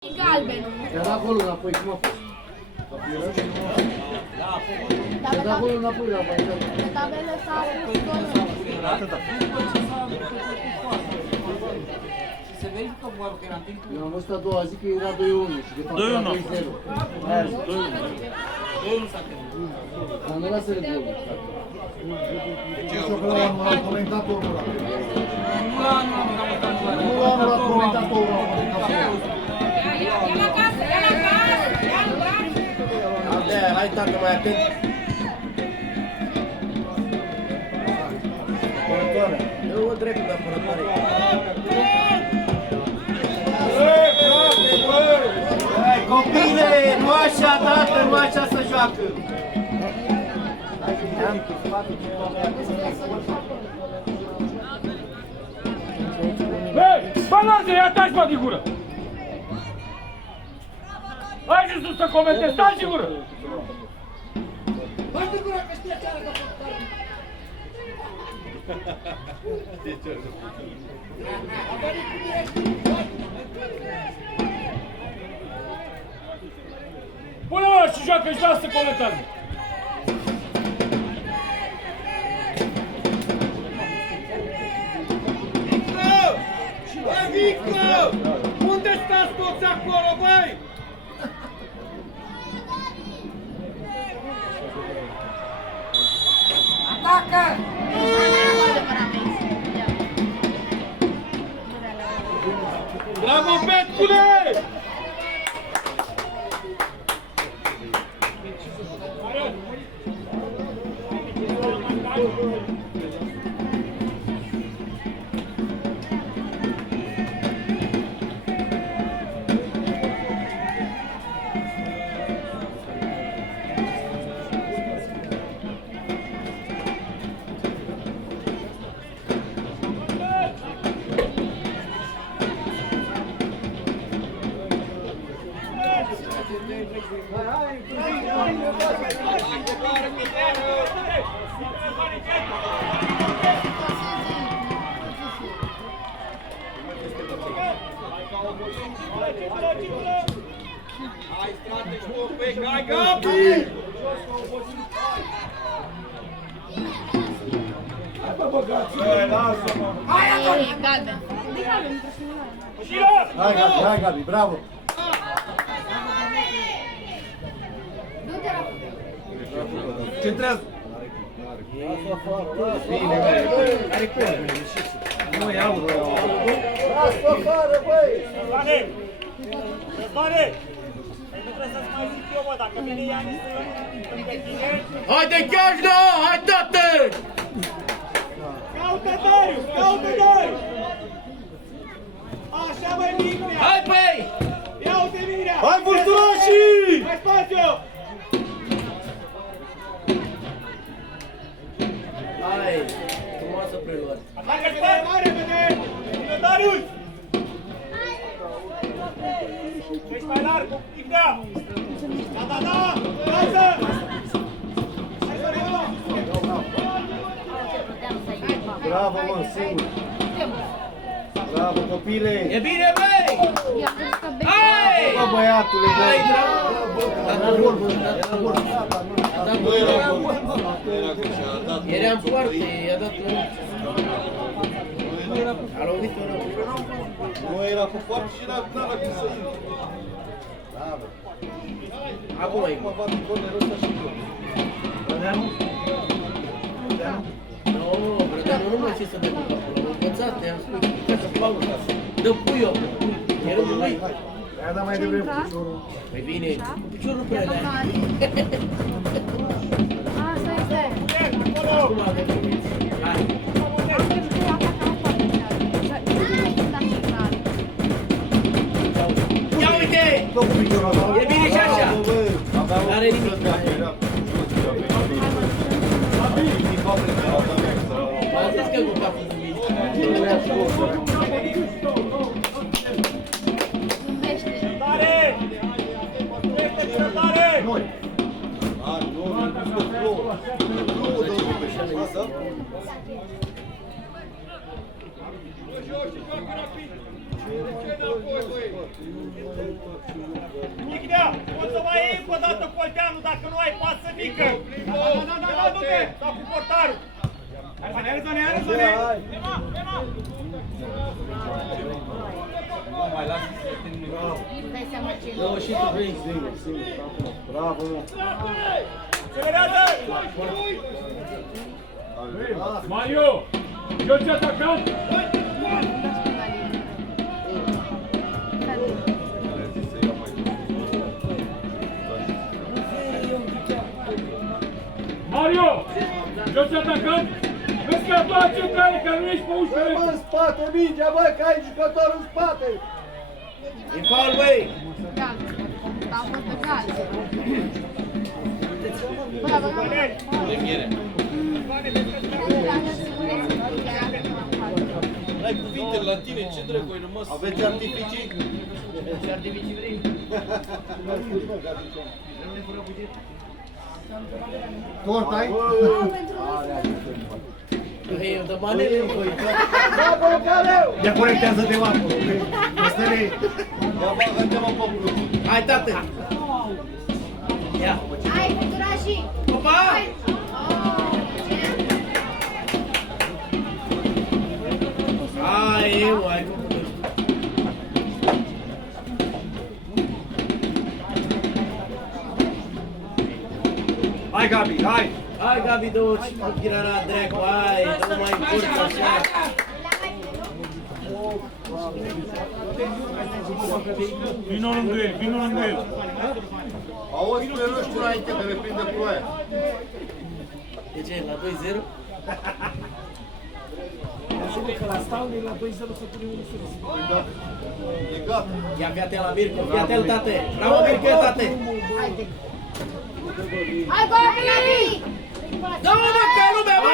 Galben. Te-a dat golul înapoi, cum a fost? Te-a dat golul înapoi la paritate. Pe tabelă s-a pus golul. Se verifică oare că era în timpul? Eu am văzut a doua zi că era 2-1 și de fapt era 2-0. 2-1 s-a terminat. Dar nu era să le golul. Nu l-am comentatorul ăla. Nu l-am Nu l-am la comentatorul ăla. Ia la casă, ia la casă, ia la casă. Andreea, hai tată mai atent. Apărătoare. Dă-o dreptul de apărătoare. Hai, copile, nu așa, tată, nu așa să joacă. Hei, balanțe, ia taci, mă, din gură! Hai și sus să comentezi, taci din gură! Pune-mă și joacă și lasă comentarii! Băi, Victor! Unde stați toți acolo, băi? Atacă! Bravo, Petcule! Hai, strate și tu, pe hai, Gabi! Galben. De galben, Și la! Hai, Gabi, bravo. du-te la Centrează. Bine, băi. Are cornul, ieșiți. Nu iau. Las-o afară, băi. Răzvane! Răzvane! Trebuie să-ți mai zic eu, bă, dacă vine Ianis lângă tine... Haide, Gheorghe, hai, tată! Caută Darius! Caută Darius! Așa, băi, Micnea! Hai, băi! Ia uite Mirea! Hai, vulturașii! Mai spațiu! Hai, frumoasă preluare. Atacă spate! Mai repede! Lângă Darius! Ești mai larg, Micnea! Da, da, da! Lasă! Hai să reluăm! Bravo, mă, singur. Bravo, copile. E bine, băi! Hai! Bă, băiatule, Hai, băi. bravo! Nu era bun. Era în poartă, i-a dat un... A lovit un rău. Nu era cu foarte și n-a cum să intre. Bravo. Acum e. Mă bat cornerul ăsta și eu. Brădeanu? Brădeanu? Nu, Brădeanu nu mai știe să dea cu capul. Am învățat, i-am spus, ca să pauză. Dă puiul. E rândul lui. Aia da mai devreme piciorul. Păi bine, cu piciorul nu prea le-a. Asta este. Acum avem primiți. Hai. Am crezut că atacam foarte tare. Ia uite! Tot cu piciorul ăla. E bine și așa. Bravo, bă. N-are nimic. Am zis că cu capul de mine. Zâmbește. Tare! Tare! Noi. Nu, Jos și joacă rapid! Mihnea, poți să mai iei încă o dată Colteanu, dacă nu ai pas să mică. Da, du-te, sau cu portarul. Hai, zone. Nu mai lasă să termine. Dai seama ce Nu, și tu vrei. Bravo! Accelerează! Mario! Joci atacant! Mario! Joci atacant! Vezi că bagi centrale, că nu ești pe ușă! Bă, în spate, mingea, bă, că ai jucător în spate! E faul, băi! gal. Am fost pe gal. Bravo, Ai cuvintele la tine, ce dracu ai rămas? Aveți artificii? Ce artificii vrei? Tort ai? Ei, de manele în voi. Bravo, Caleu! Ia corectează-te acolo. Măstării. Ia bagă-te-mă pe bluc. Hai, tată! Ia! hai, peturașii! Opa! Hai, eu, ai făcut. Hai, Gabi, hai! Hai, Gabi, dă-o și cu ghirara dracu, hai, dă mai încurc așa. Vino lângă el, vino lângă el! Auzi, pe nu știu înainte, că le prinde ploaia. De ce, la 2-0? E gata. Ia fii atent la Mirco, fii atent, tate! Bravo, Mirco, tate! Haide! Hai, Gabi! Dă-mă, mă, ca lumea, mă!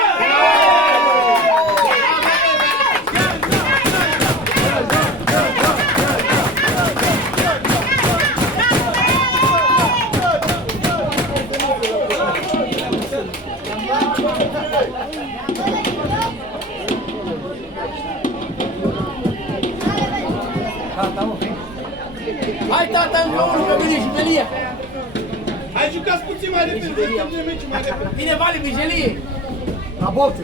Hai, tata, încă unul, că vine și Melia! Hai, jucați puțin mai repede, să termine meciul mai repede. Vine Vali, Vigelie! La boxe!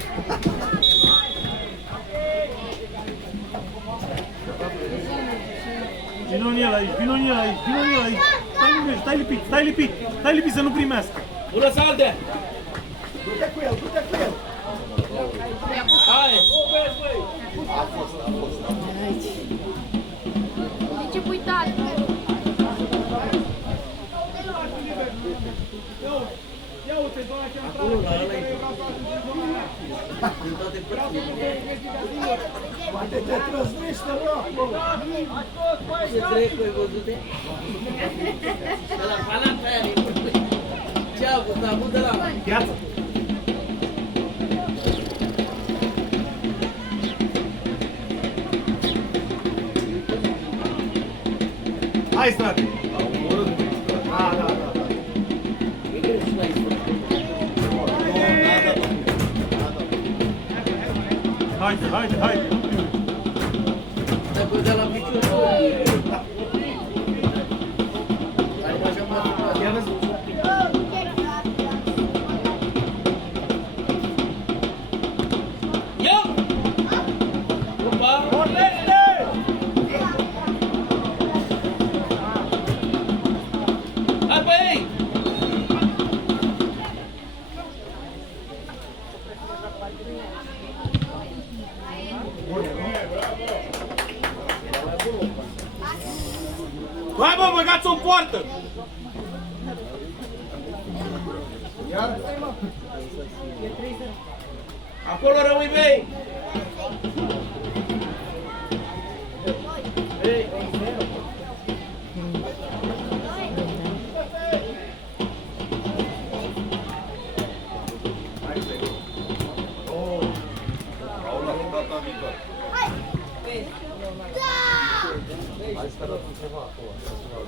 Vino în el aici, vino în el aici, vino în el aici! Stai lângă el, stai lipit, stai lipit! Stai lipit să nu primească! Bună, Salde! Du-te cu el, du-te cu el! Hai! De ce pui tare? Acolo, la ăla e. Din toate părțile. Poate te trăznește, bă! Ce trecu, ai văzut-te? De la palata aia din părțile. Ce a avut? A avut de la... Piață. Hai, strate! Da. E greu și la istorie. Haide! Dacă de la picior, ai așa mă. Ia vezi? Ia! Opa! Hai pe ei! Hai, bă, băgați-o în poartă! Acolo rămâi, bei! Ei!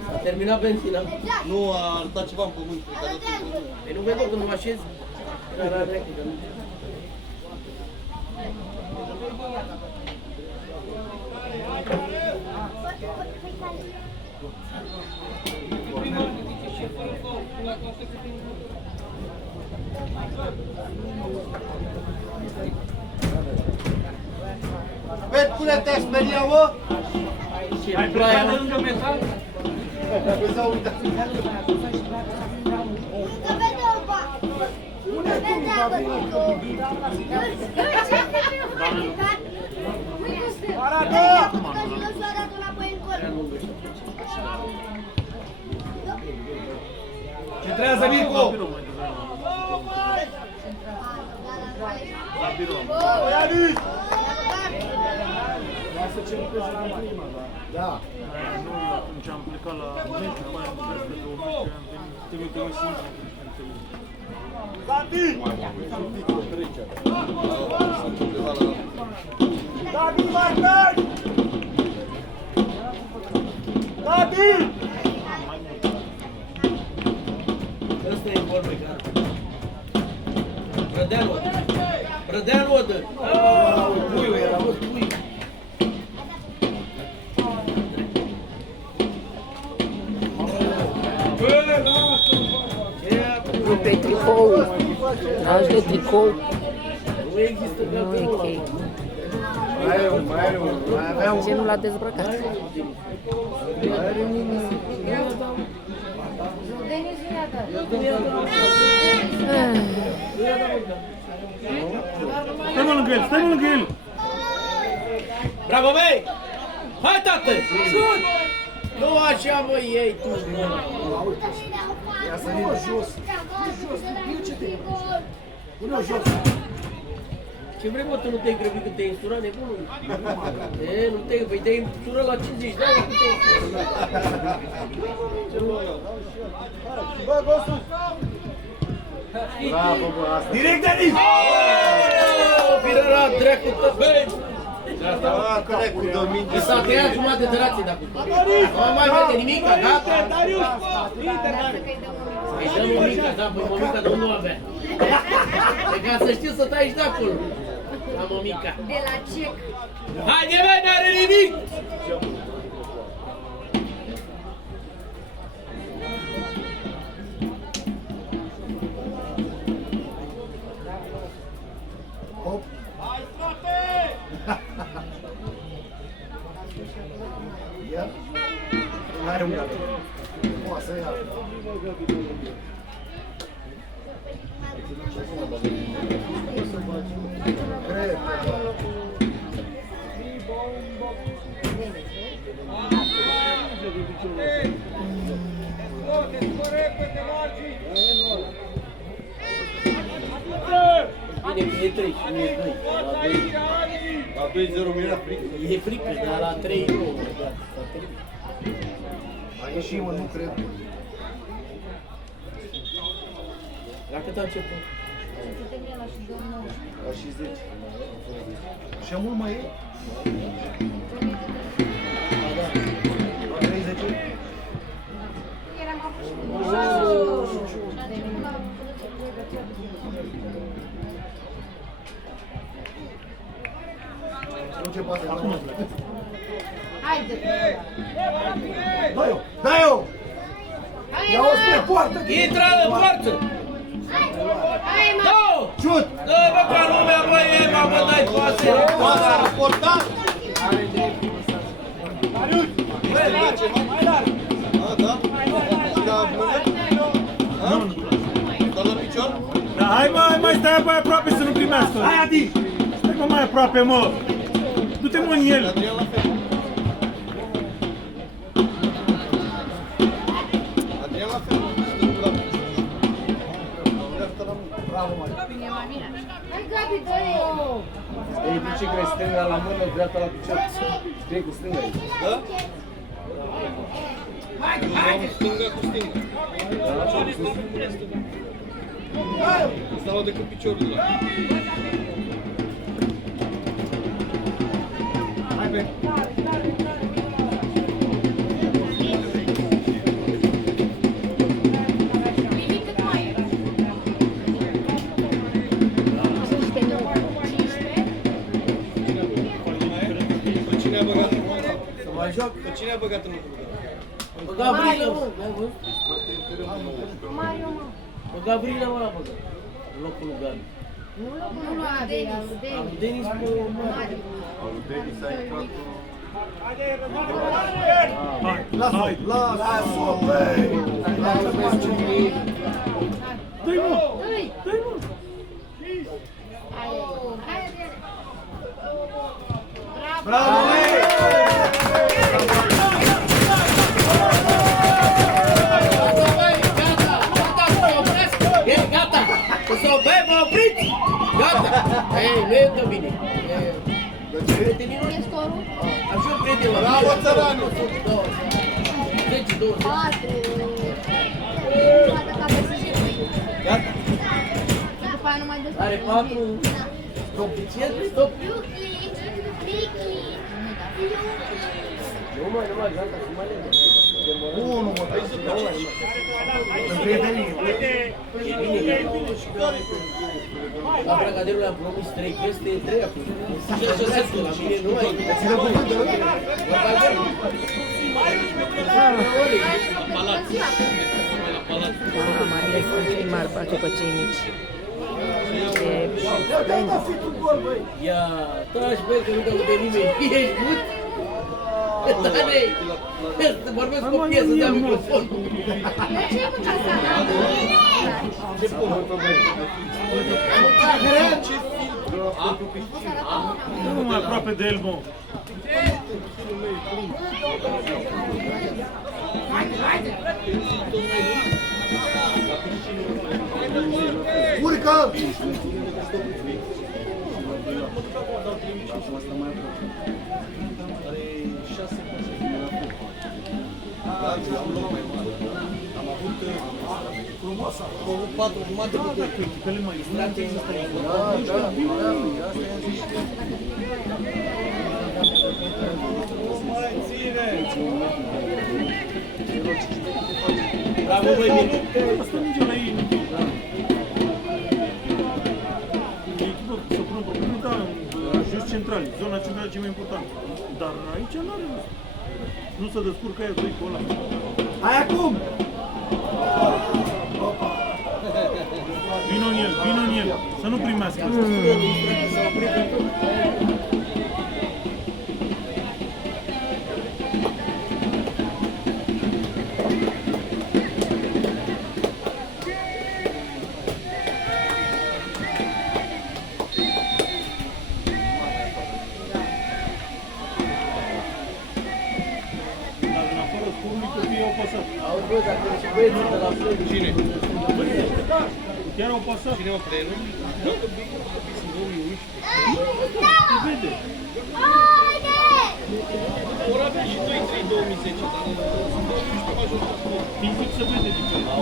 S-a terminat benzina. Nu, a arătat ceva în pământ. Păi nu vezi când mă așez? Era la dreaptă. Vezi, pune-te, speria, mă! Ai plecat de lângă metal? Dacă s-a uitat. Centrează, Mirco! Da. Nu, atunci am plecat la München, mai am plecat pe 2000 și am venit, trebuie de un singur. David Martin! David! Ăsta e vorbe, gata. Brădeanu odă. Brădeanu odă. Puiul era, fost puiul. Nu pe tricou. Azi de tricou. Nu există gata. Mai avea un... Genul l-a dezbrăcat. Stai mă lângă el, stai mă lângă el! Bravo, băi! Hai, tată! Șut! Nu așa, mă, iei tu! Ia să vină jos! Pune-o jos! Ce vrei, mă, tu nu te-ai grăbit când te-ai însurat, nebunul? E, nu te-ai, păi te-ai însurat la 50 de ani când te-ai însurat. Bă, Gostu! Bravo, bă, asta. Direct de aici! Pirăra, dracu tău, băi! Ah, corect, cu 2000 de S-a tăiat jumătate de rație de acum. Nu mai vede nimic, gata? Darius! Inter, Darius! Îi dăm o mică, da, păi mămica de nu avea. E ca să știu să tai și de acolo. La mămica. De la cec. Haide, băi, n-are nimic! Hai, frate! Ia! N-are un gata. Poate să ia. Cred. Bine, e 3, nu e 2. La 2-0 mi-era frică. E frică, dar la 3 nu. A ieșit, mă, nu cred. La cât a început? La și 10. Și mult mai e? La 30? Nu ce poate acum. Haide! Dai-o! Dai-o! Ia-o spre poartă! Intră în poartă! Hai, mă! No! Șut! Dă, bă, ca lumea, bă, e, mă, bă, dai toate! Asta a raportat? Darius! Mai larg! Da, da. Da, mână? Da, la picior? Da, hai mă, mai stai mai aproape să nu primească! Hai, Adi! Stai mă mai aproape, mă! Du-te mă în el! Adrian la fel. Adrian la fel. Stângul la picior. Dreapta la mână. Bravo, mare! Hai, Gabi, dă-i! Ei, biciclă stânga la mână, dreapta la picior. Scrie cu stânga aici. Da? Am stânga cu stânga. Îți dau decât piciorul ăla. Hai, pe! Pe cine a băgat în mână? Să mai joc? Pe cine a băgat în mână? Gavrila, mă, n-ai văzut? Pe Gavrila, mă, bă, locul lui Gabi. Nu lua Denis. Am Denis pe mare. Hai, Lasă-o, băi! dă-i mă! Dă-i. Dă-i mă! Hai, Adrian. Bravo, băi! Gata! Să se opre, vă opriți! Gata! Ei, nu e că bine. Prietenii nu? Am și eu prieten la Bravo, țăranu! 10, 20. Gata? După aia nu mai dă. Are 4. Stop, stop. Nu mai, gata, nu mai lege. Unu, mă, dai să în prietenii. E bine. La Bragaderul le-am promis 3 cheste, 3 acum. Și așa se la mine, nu mai. Ține cuvântul, nu? La Bragaderul. Mai ales când cei mari face pe cei mici. Ia, taci, băi, că nu te aude nimeni. Ești mut? Tane! Vorbesc cu o piesă, dea microfon. Nu mai aproape de el, mă! Urcă! Bravo, băi, bine! Asta nici la ei nu e. Echipă să pună probleme, da, jos central, zona centrală cea mai importantă. Dar aici nu are. Nu se descurcă aia doi cu ăla. Hai acum! Vino în el, să nu primească. Dar în afară spumii copiii au pasat. Auzi, bă, dacă și băieții de la Flori. Cine? Chiar au pasat. Cine au plenul? Se vede. Vor avea și 2-3 2010, dar în 2011 am ajuns acolo. Fizic se vede diferența.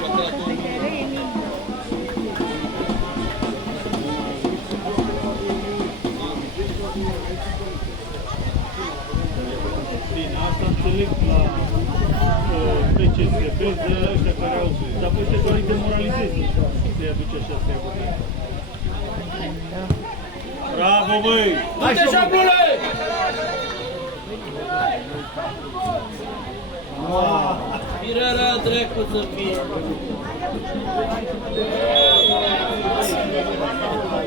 Joacă la 2000. Bine, asta înțeleg la PCSB, de ăștia care au... Dar pe ăștia doar îi demoralizezi să-i aduci așa să-i aduci. Bravo, băi! Hai și șablule! Mirarea dracu să fie!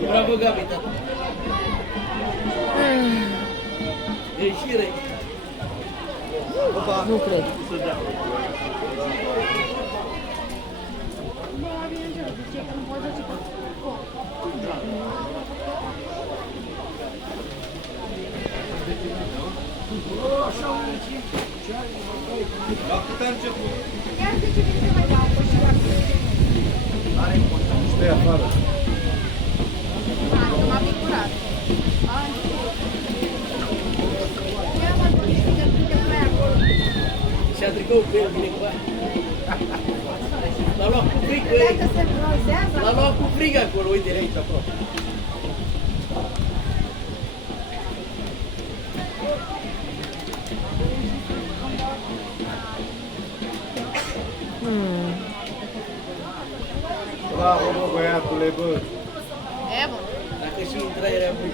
Bravo, Gabi, tata! Ieșire! Nu cred. Să dea. La cât a început? Ia 10 minute mai dau o și dacă Are important. Stai afară. că m-am picurat. Ia mă duci să te prinde cu aia acolo. Și-a tricou cu el, bine cu aia. L-a luat cu frig cu Vedea el. că se bronzează. L-a luat cu frig acolo, uite aici, aproape. Bravo, bă, băiatule, bă! E bun. Dacă și intra era bun.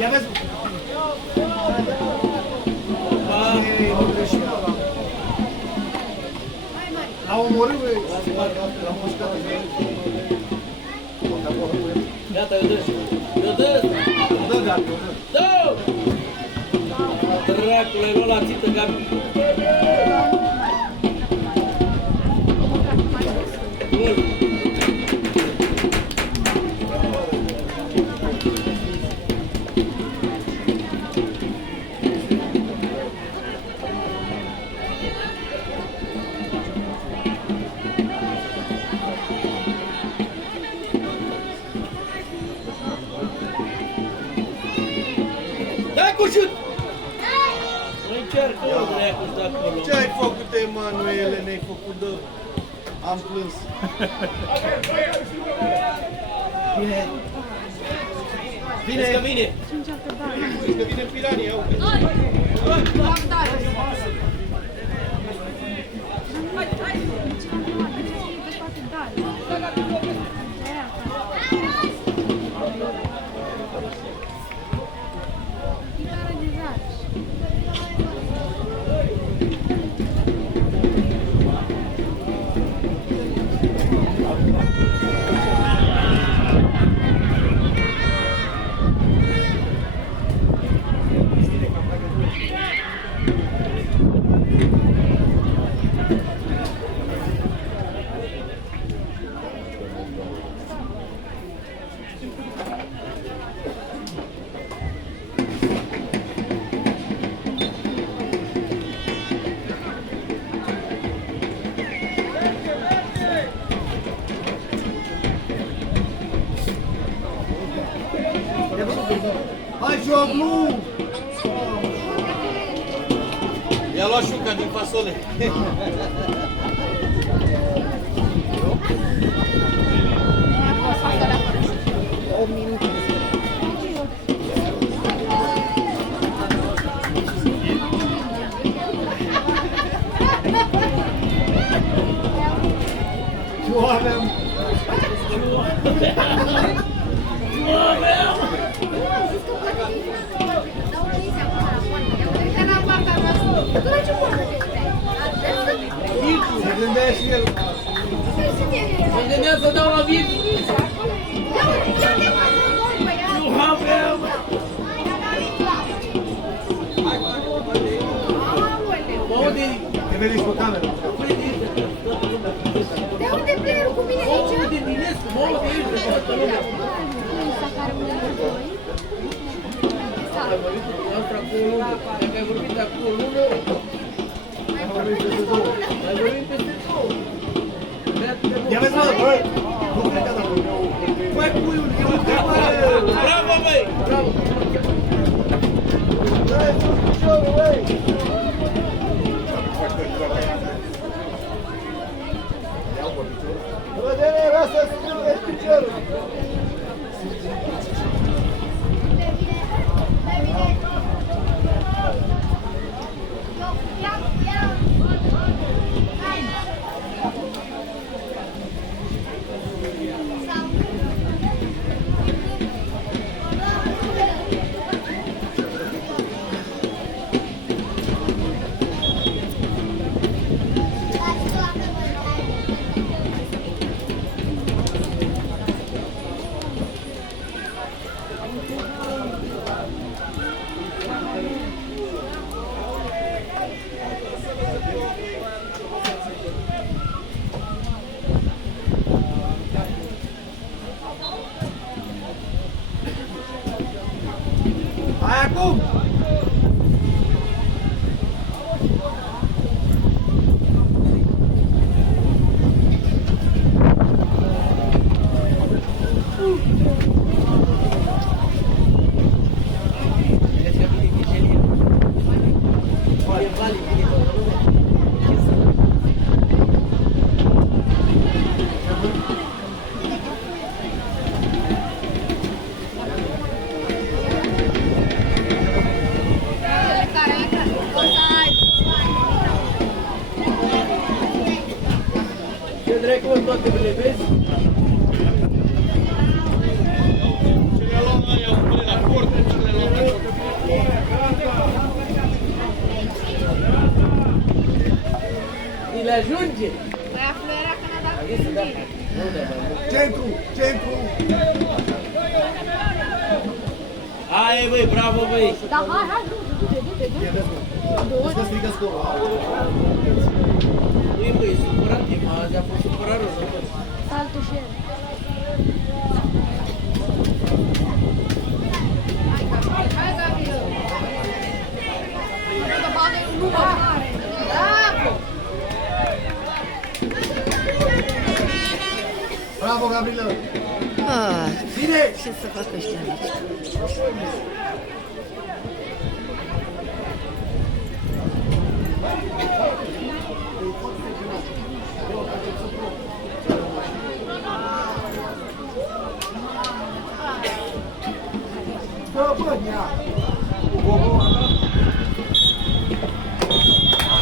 Ia vezi! L-a omorât, băi! L-a mușcat. Gata, eu dă-și. Eu dă! Dă, gata, dă! Dă! Dracule, nu la țită, Gabi. Bun. Dai cu șut! Nu încearcă, mă, dracu, de acolo. Ce ai făcut, Emanuele? Ne-ai făcut de... Am plâns. Bine! Vezi că vine! Vezi că vine piranii, ia uite. Hai, Joglu! I-a luat șuca din fasole. Eu aveam... Se gândea și el. Mă gândeam să dau la Virgil. Nu aveam. Mă unde? Te vezi pe cameră. De unde playerul cu mine aici? Mă unde Dinescu? Mă unde ești de toată lumea? Ai vorbit cu noastră acum o lună. Dacă ai vorbit acum o lună, ai vorbit peste două. Ia vezi, mă, bă! Nu cred că da. Băi, puiul, e un cameră! Bravo, băi! Bravo! Băi, sus piciorul, băi! Bă, de-aia era să strângă piciorul! dracu, mă, toate le vezi? Ce le-a luat aia, pune la port, ce le-a luat acolo. Îi le ajunge? Păi afluera că n-a dat Adică da. Nu de mai mult. Centru, centru. Hai, băi, bravo, băi! Da, hai, du-te, Să strică scorul. Nu-i, băi, e supărat, azi a fost supărat rău, să văd. Saltul și el. Hai, Gabriel! Să bate nu mare! Bravo! Bravo, Gabriela. Ah, ce să facă ăștia aici? Bă, ia.